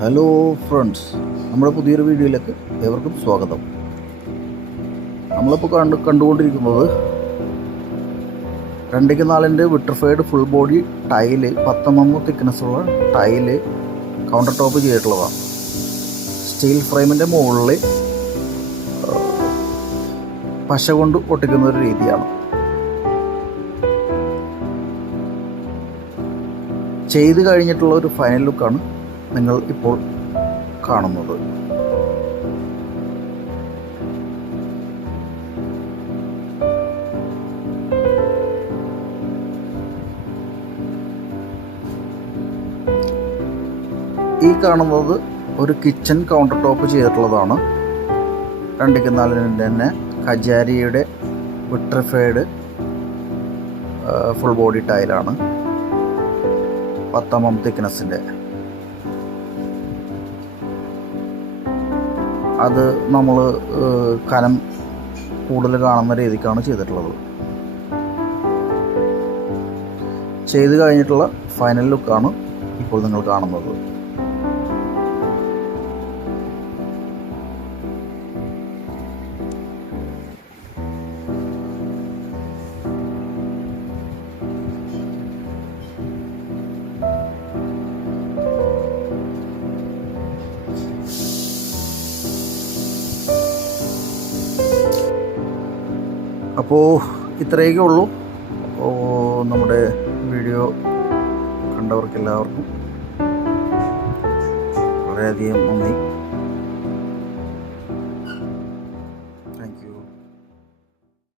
Hello friends, നമ്മുടെ പുതിയൊരു വീഡിയോയിലേക്ക് ഏവർക്കും സ്വാഗതം. നമ്മളിപ്പോൾ കണ്ടുകൊണ്ടിരിക്കുന്നത് 2x4 vitrified full body tile 10 mm തിക്നെസ്സുള്ള ടൈല് കൗണ്ടർ ടോപ്പ് ചെയ്തിട്ടുള്ളതാണ്. സ്റ്റീൽ ഫ്രെയിമിൻ്റെ മുകളിൽ പശ കൊണ്ട് ഒട്ടിക്കുന്ന ഒരു രീതിയാണ്. ചെയ്ത് കഴിഞ്ഞിട്ടുള്ള ഒരു ഫൈനൽ ലുക്കാണ് നിങ്ങൾ ഇപ്പോൾ കാണുന്നത്. ഈ കാണുന്നത് ഒരു കിച്ചൺ കൗണ്ടർ ടോപ്പ് ചെയ്തിട്ടുള്ളതാണ്. 2x4 തന്നെ കജാരിയുടെ വിട്രിഫൈഡ് ഫുൾ ബോഡി ടൈലാണ്. 10 mm തിക്നെസ്സിൻ്റെ. അത് നമ്മൾ കനം കൂടുതൽ കാണുന്ന രീതിക്കാണ് ചെയ്തിട്ടുള്ളത്. ചെയ്ത് കഴിഞ്ഞിട്ടുള്ള ഫൈനൽ ലുക്കാണ് ഇപ്പോൾ നിങ്ങൾ കാണുന്നത്. അപ്പോൾ ഇത്രയൊക്കെ ഉള്ളൂ. നമ്മുടെ വീഡിയോ കണ്ടവർക്കെല്ലാവർക്കും വളരെയധികം നന്ദി.